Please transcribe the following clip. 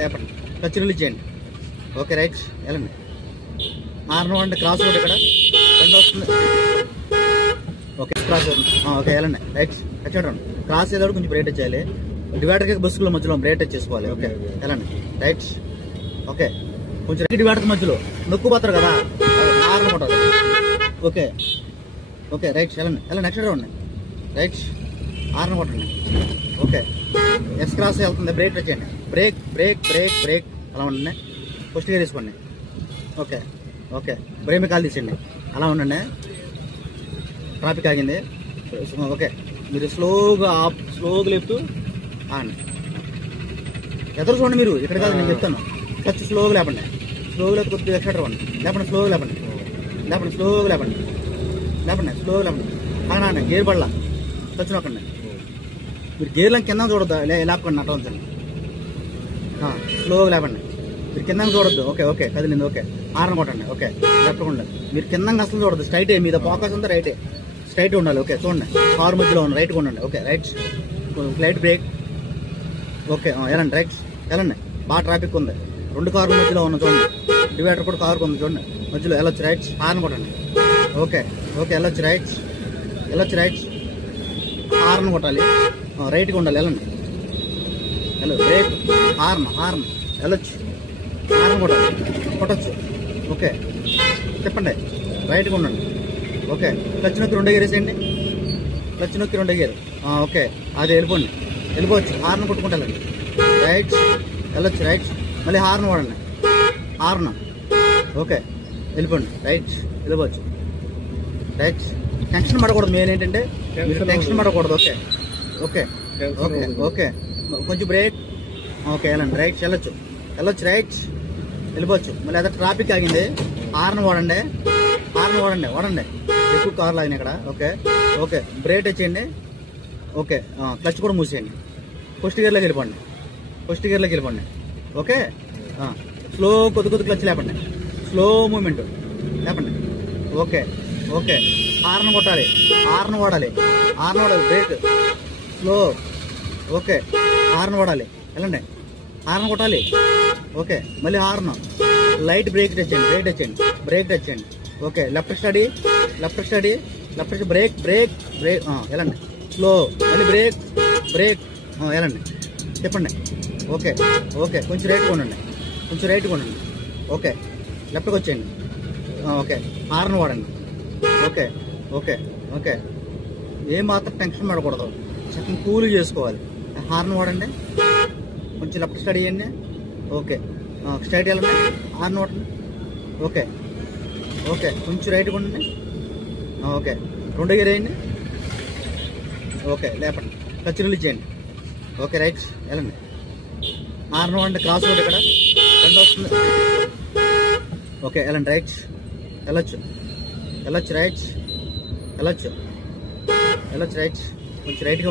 లేపండి, touch release చేయండి. Okay right, వెళ్ళండి. హార్న్ వాడండి. క్రాస్ రోడ్ ఇక్కడ బండి వస్తుంది. Okay cross road. ఓకే వెళ్ళండి. రైట్ వచ్చేటండి. క్రాస్ ఏదో కొంచెం బ్రేక్ టచ్ చేయాలి. డివైడర్కి బస్సుల మధ్యలో బ్రేక్ టచ్ చేసుకోవాలి. ఓకే వెళ్ళండి. రైట్. ఓకే కొంచెం డివైడర్ మధ్యలో నొక్కుపోతారు కదా, హార్న్ కొట్టాలి. ఓకే ఓకే రైట్ వెళ్ళండి. నెక్స్ట్ చూడండి. రైట్ హార్న్ కొట్టండి. ఓకే ఎస్ క్రాస్ వెళ్తుంది. బ్రేక్ టచ్ చేయండి. బ్రేక్ బ్రేక్ బ్రేక్ బ్రేక్ అలా ఉండండి. ఫస్ట్ గేర్ తీసుకోండి. ఓకే ఓకే బ్రేక్ కాల్ తీసేయండి. అలా ఉండండి. ట్రాఫిక్ ఆగింది. ఓకే మీరు స్లోగా లేపుతూ అండి ఎదురు చూడండి. మీరు ఇక్కడ కాదు నేను చెప్తాను. క్లచ్ స్లోగా లేపండి. స్లోగా లేకపోతే కొద్దిగా ఎక్స్ట్రా ఇవ్వండి. లేపండి. స్లోగా లేపండి. స్లోగా లేపండి. అలా గేర్ పడలా క్లచ్ నొక్కండి. మీరు గేర్లను కింద చూడద్దు. లేపకండి అట్లా ఉంచండి. స్లోగా లేపండి. మీరు కింద చూడొద్దు. ఓకే ఓకే కదిలింది. ఓకే హార్న్ కొట్టండి. ఓకే లేపకుండా మీరు కింద అసలు చూడద్దు. స్ట్రైటే మీద ఫోకస్ ఉందా, రైటే స్ట్రైట్ ఉండాలి. ఓకే చూడండి. కారు మధ్యలో ఉంది. రైట్గా ఉండండి. Okay right light break. Okay వెళ్ళండి. రైట్ వెళ్ళండి. బాగా ట్రాఫిక్ ఉంది. 2 కార్ల మధ్యలో ఉన్న చూడండి. డివైడర్ కూడా కారు ఉంది చూడండి. మధ్యలో వెళ్ళొచ్చు. రైట్ హార్న్ కొట్టండి. ఓకే ఓకే వెళ్ళొచ్చు. రైట్ హార్న్ కొట్టాలి. రైట్గా ఉండాలి. వెళ్ళండి. బ్రేక్ హార్న్ వెళ్ళొచ్చు. హార్న్ కొట్టచ్చు. ఓకే చెప్పండి. రైట్గా ఉండండి. ఓకే క్లచ్ నొక్కి 2 గేర్ వేసేయండి. ఓకే అది వెళ్ళిపోవచ్చు. హార్న్ కొట్టుకుంటా వెళ్ళండి. రైట్ వెళ్ళొచ్చు. రైట్ మళ్ళీ హార్న్ వాడండి. ఓకే వెళ్ళిపోండి. రైట్ వెళ్ళిపోవచ్చు. రైట్ టెన్షన్ పడకూడదు. మెయిన్ ఏంటంటే మీరు టెన్షన్ పడకూడదు. ఓకే ఓకే ఓకే ఓకే కొంచెం బ్రేక్. ఓకే వెళ్ళండి. రైట్ వెళ్ళొచ్చు. రైట్ వెళ్ళిపోవచ్చు. మళ్ళీ అదే ట్రాఫిక్ ఆగింది. హార్న్ వాడండి. ఎక్కువ కార్లు ఆగినాయి ఇక్కడ. ఓకే ఓకే బ్రేక్ టచ్ చేయండి. ఓకే క్లచ్ కూడా మూసేయండి. ఫస్ట్ గేర్లోకి వెళ్ళిపోండి. ఓకే స్లో కొద్ది క్లచ్ లేపండి. స్లో మూమెంట్ లేపండి. ఓకే ఓకే హార్న్ కొట్టాలి. హార్న్ వాడాలి. Break slow. ఓకే హార్న్ వాడాలి. వెళ్ళండి. హార్న్ కొట్టాలి. ఓకే మళ్ళీ హార్న్. లైట్ బ్రేక్ టచ్ చేయండి. ఓకే లెఫ్ట్ స్టడీ బ్రేక్ వెళ్ళండి. స్లో మళ్ళీ బ్రేక్ వెళ్ళండి. చెప్పండి. ఓకే ఓకే కొంచెం రైట్గా ఉండండి. ఓకే లెఫ్ట్కి వచ్చేయండి. ఓకే హార్న్ వాడండి. ఓకే ఓకే ఓకే ఏం మాత్రం టెన్షన్ పడకూడదు. చక్కగా కూల్ చేసుకోవాలి. హార్న్ వాడండి. కొంచెం లెఫ్ట్ స్టడీ చేయండి. ఓకే స్ట్రైట్ వెళ్ళండి. హార్న్ వాడండి. ఓకే ఓకే కొంచెం రైట్గా ఉండండి. ఓకే 2 గేర్ వేయండి. ఓకే లేపండి. టచ్ రిలీజ్ చేయండి. ఓకే రైట్ వెళ్ళండి. హార్న్ వాడండి. క్రాస్ రోడ్ ఇక్కడ బండి వస్తుంది. ఓకే వెళ్ళండి. రైట్ వెళ్ళొచ్చు. రైట్ కొంచెం రైట్గా